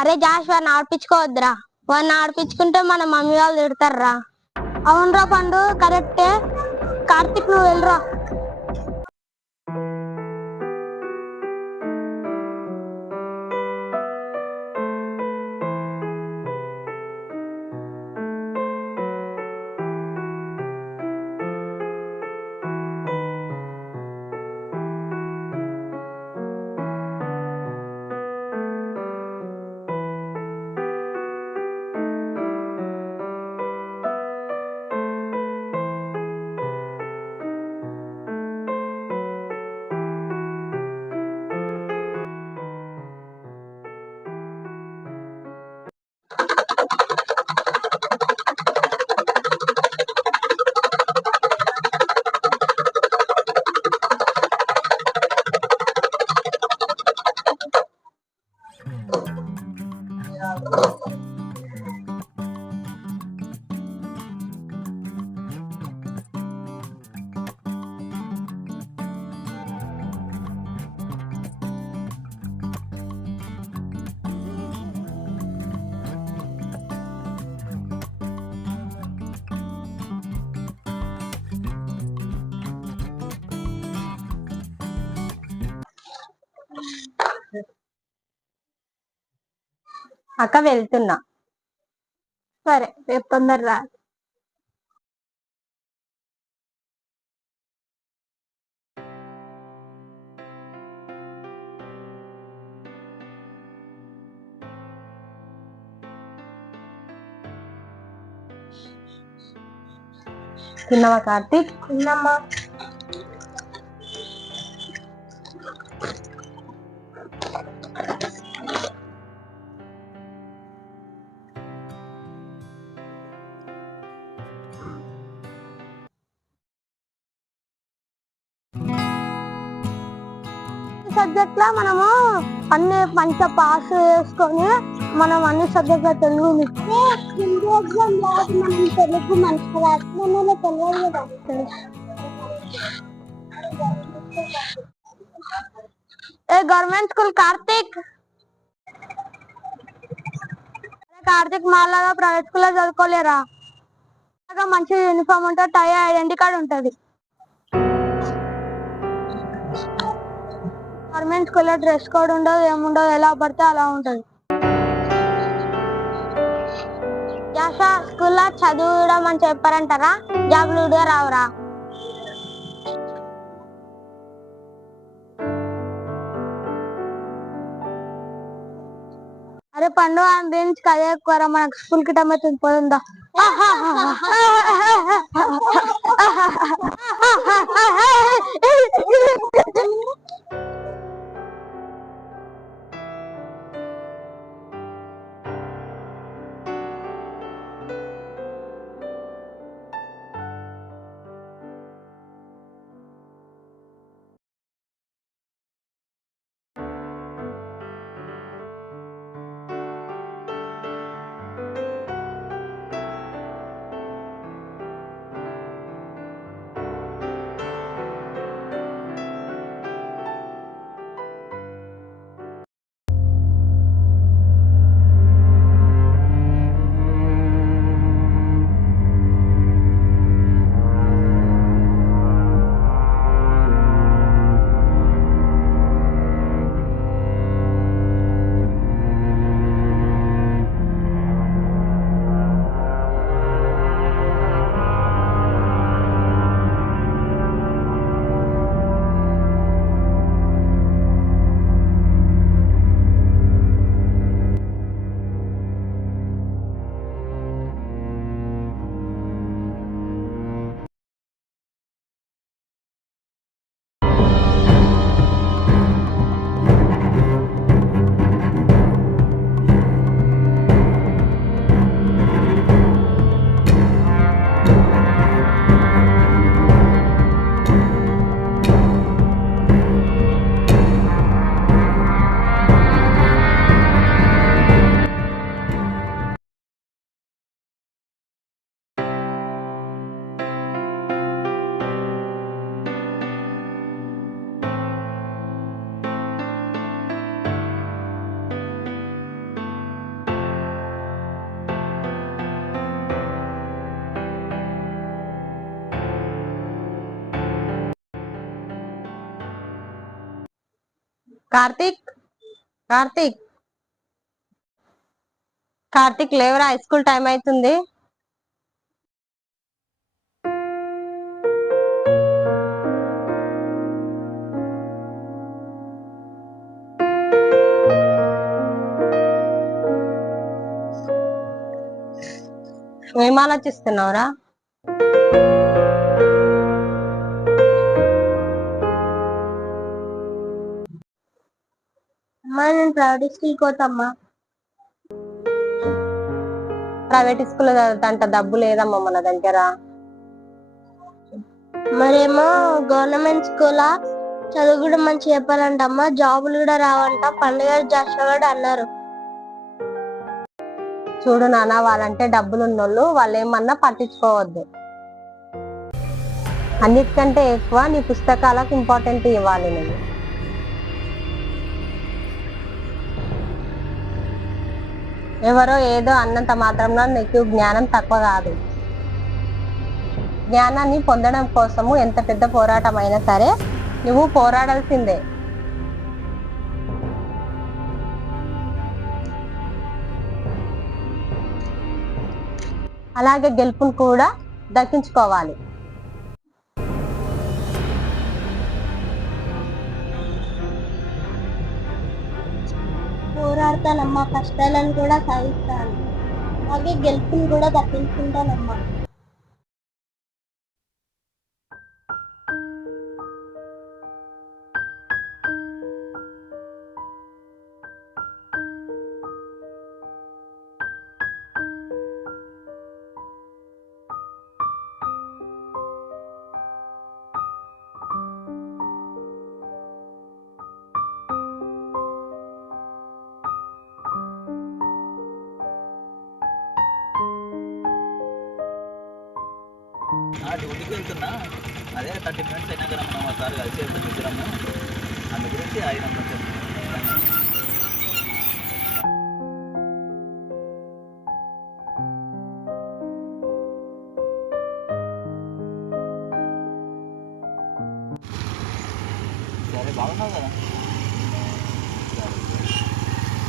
అరే జాష్ వాడిని ఆడిపించుకోవద్దురా. వాడిని ఆడిపించుకుంటే మన మమ్మీ వాళ్ళు తిడతారా. అవునరా పండు, కరెక్టే. కార్తిక్ నువ్వు వెళ్ళరా. అక్క వెళ్తున్నా. సరే, రేపు తొందర రా. తిన్నావా కార్తీక్? తిన్నమ్మా. సబ్జెక్ట్ లో మనము అన్ని మంచిగా పాస్ చేసుకొని మనం అన్ని సబ్జెక్ట్ తెలుగు హిందీ ఎగ్జామ్ రాదు, మనం తెలుగు మంచిగా రాస్తున్నామో తెలియదు కదా. ఏ గవర్నమెంట్ స్కూల్ కార్తీక్. కార్తీక్ మాలాగా ప్రైవేట్ స్కూల్లో చదువుకోలేరా. మంచి యూనిఫామ్ ఉంటుంది, టై ఐడెంటిటీ కార్డ్ ఉంటుంది. గవర్నమెంట్ స్కూల్లో డ్రెస్ కోడ్ ఉండదు, ఏముండదు, ఎలా పడితే అలా ఉంటది. స్కూల్లో చదువుడం అని చెప్పారంటారా, జాబ్లు కూడా రావురా. అరే పండు, నుంచి కదే ఎక్కువరా, మనకు స్కూల్ కి టైం అవుతుంది, పోతుందా. కార్తీక్ కార్తీక్ కార్తీక్ లేవరా, హై స్కూల్ టైం అవుతుంది. ఏం ఆలోచిస్తున్నావురా? అమ్మా నేను ప్రైవేట్ స్కూల్కి పోతామ్మా. ప్రైవేట్ స్కూల్ చదువుతా డబ్బు లేదమ్మా మన దగ్గర. మరేమో గవర్నమెంట్ స్కూలా చదువు కూడా మంచి చెప్పాలంటమ్మా, జాబులు కూడా రావంట. పండుగ జాషువా కూడా అన్నారు. చూడు నాన్న, వాళ్ళంటే డబ్బులు ఉన్నోళ్ళు, వాళ్ళు ఏమన్నా పట్టించుకోవద్దు. అన్నిటికంటే ఎక్కువ నీ పుస్తకాలకు ఇంపార్టెంట్ ఇవ్వాలి నువ్వు. ఎవరో ఏదో అన్నంత మాత్రంలో నీకు జ్ఞానం తక్కువ కాదు. జ్ఞానాన్ని పొందడం కోసము ఎంత పెద్ద పోరాటం అయినా సరే నువ్వు పోరాడాల్సిందే. అలాగే గెలుపును కూడా దక్కించుకోవాలి. పోరాడతానమ్మా, కష్టాలను కూడా సాధిస్తాను. అలాగే గెలుపుని కూడా దక్కించుకుంటానమ్మా. డ్యూటీకి వెళ్తున్నా, అదే 30 minutes అయినాక మనం ఒకసారి కలిసి వెళ్తాం ఇద్దరము. అందు గురించి ఆయన కొంచెం సరే బాగున్నావు కదా.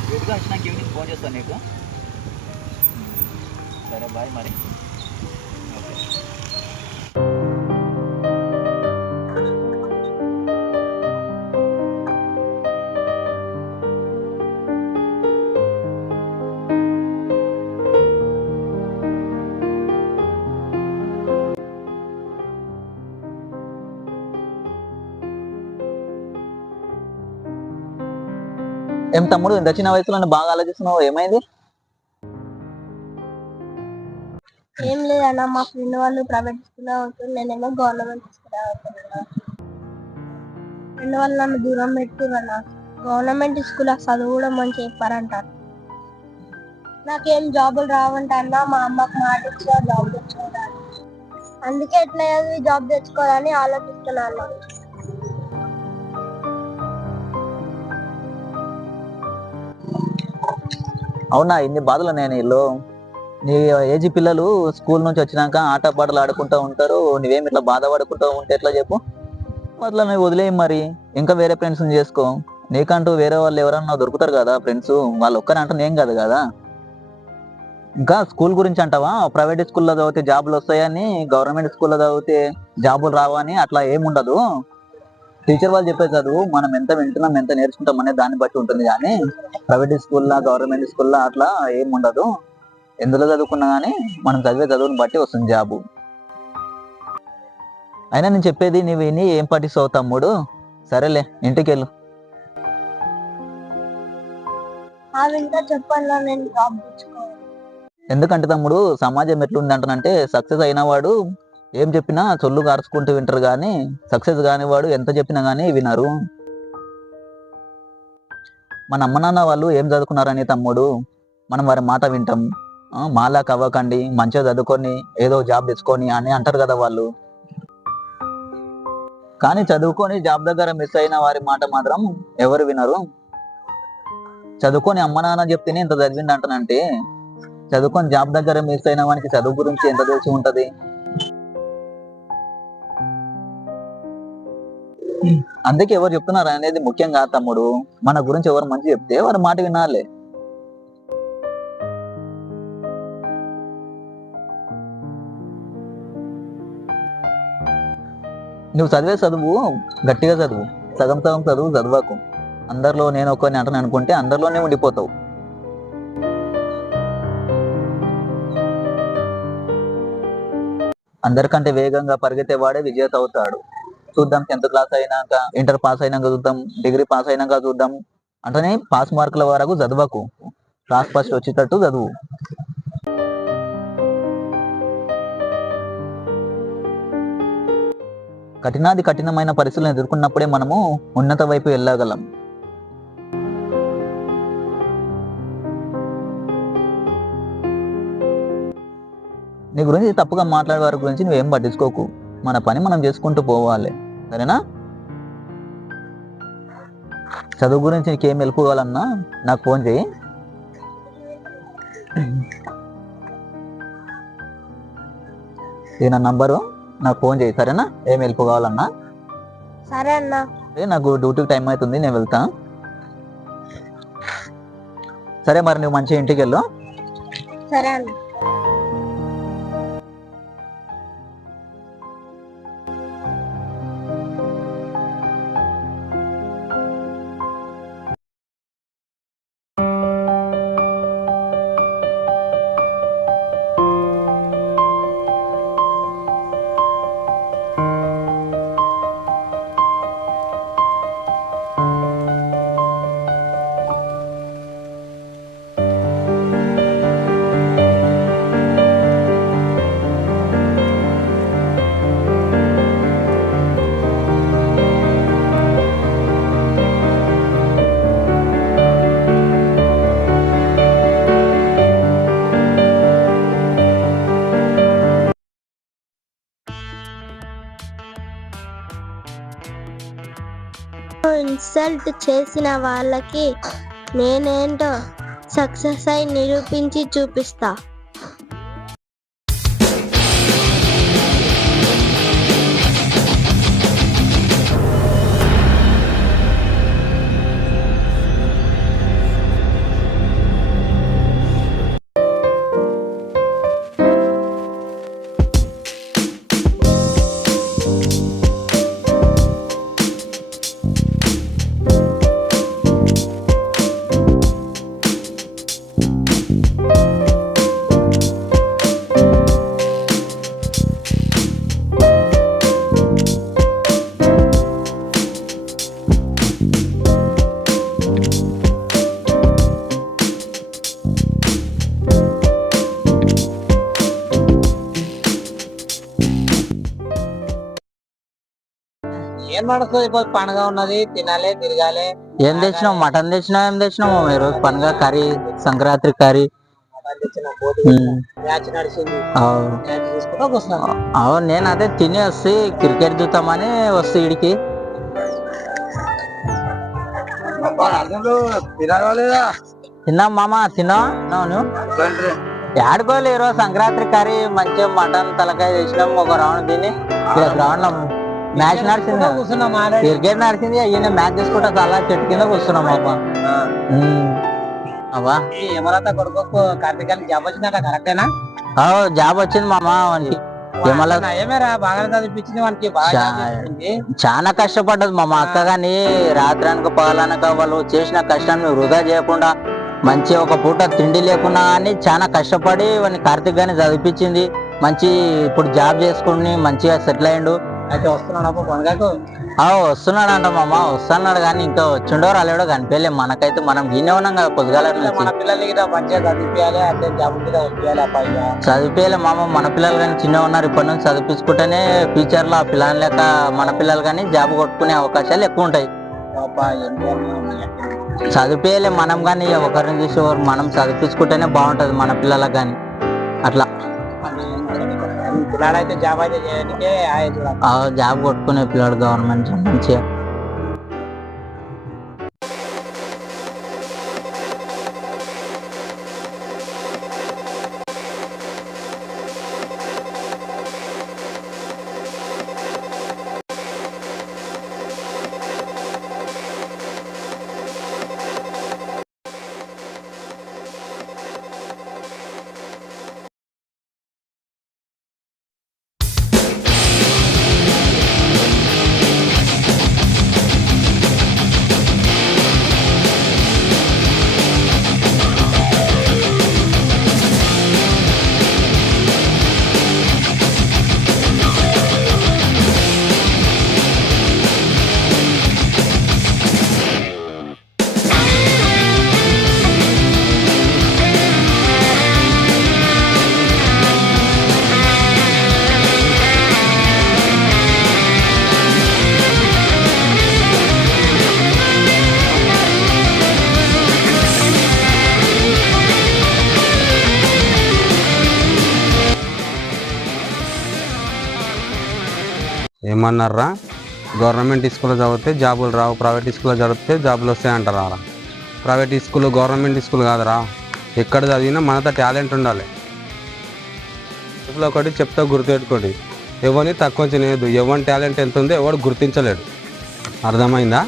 డ్యూటీగా వచ్చినాక ఈవినింగ్ ఫోన్ చేస్తాను నీకు. సరే బాయ్ మరి. ఏం తమ్ముడు, ఇంత చిన్న వయసులో బాగా ఆలోచిస్తున్నావు, ఏమైంది? ఏం లేదన్నా, మా ఫ్రెండ్ వాళ్ళు ప్రైవేట్ స్కూల్లో అవుతుంది, నేనేమో గవర్నమెంట్ స్కూల్లో అవుతున్నా. ఫ్రెండ్ వాళ్ళు నన్ను దూరం పెట్టుకున్నా. గవర్నమెంట్ స్కూల్ చదువు కూడా మంచి చెప్పారంటారు. నాకేం జాబులు రావంట అన్న, మా అమ్మకు మాట ఇచ్చా జాబ్ తెచ్చుకోవడానికి. అందుకే ఎట్లా జాబ్ తెచ్చుకోవాలని ఆలోచిస్తున్నాను. అవునా, ఇన్ని బాధలు నేను ఇల్లు. నీ ఏజ్ పిల్లలు స్కూల్ నుంచి వచ్చినాక ఆట పాటలు ఆడుకుంటూ ఉంటారు, నువ్వేమి ఇట్లా బాధపడుకుంటూ ఉంటే ఎట్లా చెప్పు? అట్లా నువ్వు వదిలేయి మరి, ఇంకా వేరే ఫ్రెండ్స్ చేసుకో. నీకంటూ వేరే వాళ్ళు ఎవరన్నా దొరుకుతారు కదా ఫ్రెండ్స్, వాళ్ళు ఒక్కరే అంటే నేను కాదు కదా. ఇంకా స్కూల్ గురించి అంటావా, ప్రైవేట్ స్కూల్లో చదివితే జాబులు వస్తాయని, గవర్నమెంట్ స్కూల్లో చదివితే జాబులు రావని అట్లా ఏముండదు. టీచర్ వాళ్ళు చెప్పే చదువు మనం ఎంత వింటున్నాం, ఎంత నేర్చుకుంటాం అనే దాన్ని బట్టి ఉంటుంది. కానీ ప్రైవేట్ స్కూల్లో గవర్నమెంట్ స్కూల్లో అట్లా ఏముండదు. ఎందులో చదువుకున్నా కానీ మనం చదివే చదువుని బట్టి వస్తుంది జాబు. అయినా నేను చెప్పేది నువ్వు విని ఏం పాటిస్తావు తమ్ముడు. సరేలే, ఇంటికి వెళ్ళు. ఎందుకంటే తమ్ముడు, సమాజం ఎట్లుంది అంటానంటే, సక్సెస్ అయిన వాడు ఏం చెప్పినా చొల్లు కార్చుకుంటూ వింటారు, కానీ సక్సెస్ కానివాడు ఎంత చెప్పినా కానీ వినరు. మన అమ్మ నాన్న వాళ్ళు ఏం చదువుకున్నారని తమ్ముడు మనం వారి మాట వింటాం. మాలా కవ్వకండి, మంచిగా చదువుకొని ఏదో జాబ్ తెచ్చుకొని అని అంటారు కదా వాళ్ళు. కానీ చదువుకొని జాబ్ దగ్గర మిస్ అయిన వారి మాట మాత్రం ఎవరు వినరు. చదువుకొని అమ్మ నాన్న చెప్తేనే ఇంత చదివింది అంటానంటే, చదువుకొని జాబ్ దగ్గర మిస్ అయిన వానికి చదువు గురించి ఎంత తెలిసి ఉంటది? అందుకే ఎవరు చెప్తున్నారు అనేది ముఖ్యం కాదు తమ్ముడు. మన గురించి ఎవరు మంచి చెప్తే వారి మాట వినాలి. నువ్వు చదివే చదువు గట్టిగా చదువు, సగం సగం చదువు చదవకు. అందరిలో నేను ఒక్కని అంటని అనుకుంటే అందరిలోనే ఉండిపోతావు. అందరికంటే వేగంగా పరిగెత్తేవాడే విజేత అవుతాడు. చూద్దాం 10th క్లాస్ అయినాక, ఇంటర్ పాస్ అయినాక చూద్దాం, డిగ్రీ పాస్ అయినాక చూద్దాం అంటనే పాస్ మార్కుల వరకు చదవకు. క్లాస్ ఫస్ట్ వచ్చేటట్టు చదువు. కఠినమైన పరిస్థితులను ఎదుర్కొన్నప్పుడే మనము ఉన్నత వైపు వెళ్ళగలం. నీ గురించి తప్పుగా మాట్లాడే వారి గురించి నువ్వేం పట్టించుకోకు. మన పని మనం చేసుకుంటూ పోవాలి, సరేనా? చదువు గురించి నీకేం వెళ్ళిపోవాలన్నా నాకు ఫోన్ చేయి. ఇది నా నంబరు, నాకు ఫోన్ చేయి, సరేనా? ఏం హెల్ప్ కావాలన్నా. సరే అన్న. నాకు డ్యూటీకి టైం అవుతుంది, నేను వెళ్తా. సరే మరి నువ్వు మంచిగా ఇంటికి వెళ్ళు. సరే అన్న. ఇన్సల్ట్ చేసిన వాళ్ళకి నేనేంటో సక్సెస్ అయి నిరూపించి చూపిస్తా. ఏం నడుస్తుంది? ఇప్పుడు పండుగ ఉన్నది, తినాలి, తిరగాలి. ఏం తెచ్చినావు? మటన్ తెచ్చినావు? ఏం తెచ్చినావు ఈరోజు? పండుగ కర్రీ, సంక్రాంతి కర్రీ. మ్యాచ్ నడిచింది, మ్యాచ్ చూసుకుంటూ వస్తున్నాను. అవును, నేను అదే తిని వస్తే క్రికెట్ చూద్దామని వస్తే ఇడికి. తిన్నాం మామ, తిన్నావు? ఆడుకోవాలి. ఈరోజు సంక్రాంతి కర్రీ, మంచిగా మటన్ తలకాయ తెచ్చినాం. ఒక రౌండ్ తిని గ్రౌండ్ లో మ్యాచ్ నడిచింది, క్రికెట్ నడిచింది. ఈయన మ్యాచ్ చూసుకుంటా చాలా చెట్టు కింద కూర్చున్నాం అబ్బా. ఏమన్నా కొడుకు కార్తీకానికి జాబ్ వచ్చిందట, కరెక్టేనా? జాబ్ వచ్చింది మామ వానికి. ఏమేరా బాగా చదివించింది వానికి, బాగా చాలా కష్టపడ్డది మా అక్క గాని. రాత్రానికి పగలనక వాళ్ళు చేసిన కష్టాన్ని వృధా చేయకుండా, మంచి ఒక పూట తిండి లేకున్నా కానీ చాలా కష్టపడి వాడిని కార్తీక్ గాని చదివించింది. మంచి ఇప్పుడు జాబ్ చేసుకుని మంచిగా సెటిల్ అయ్యిండు. అయితే వస్తున్నాడు పండుగకు? వస్తున్నాడు అంట మామ. వస్తున్నాడు కానీ ఇంకా వచ్చిండో రాలేడో కనిపించలే మనకైతే. మనం దీనే ఉన్నాం కదా పొద్దుగాల. మన పిల్లలకి మంచిగా చదివించాలి, అంటే జాబ్ మీద వచ్చేయాలి. అబ్బాయి చదివిపోయాలి మామ. మన పిల్లలు కానీ చిన్న ఉన్నారు, ఇప్పటి నుంచి చదివించుకుంటేనే ఫ్యూచర్ లో ఆ పిల్లలు లేక మన పిల్లలు కానీ జాబ్ కొట్టుకునే అవకాశాలు ఎక్కువ ఉంటాయి. చదివిపోయాలి మనం కానీ, ఒకరిని చూసి మనం చదివించుకుంటేనే బాగుంటది మన పిల్లలకు కానీ. అట్లా పిల్లాడైతే జాబ్ అయితే చేయడానికే జాబ్ కొట్టుకునే పిల్లాడు గవర్నమెంట్ జాబ్ మంచిగా. ఏమన్నారా? గవర్నమెంట్ స్కూల్లో చదివితే జాబులు రావు, ప్రైవేట్ స్కూల్లో చదివితే జాబులు వస్తాయి అంటారా? ప్రైవేట్ స్కూల్ గవర్నమెంట్ స్కూల్ కాదురా, ఎక్కడ చదివినా మనతో టాలెంట్ ఉండాలి. లైఫ్లో ఒకటి చెప్తా గుర్తుపెట్టుకోండి, ఎవరిని తక్కువ చేయలేదు. ఎవరి టాలెంట్ ఎంత ఉందో ఎవరు గుర్తించలేడు. అర్థమైందా?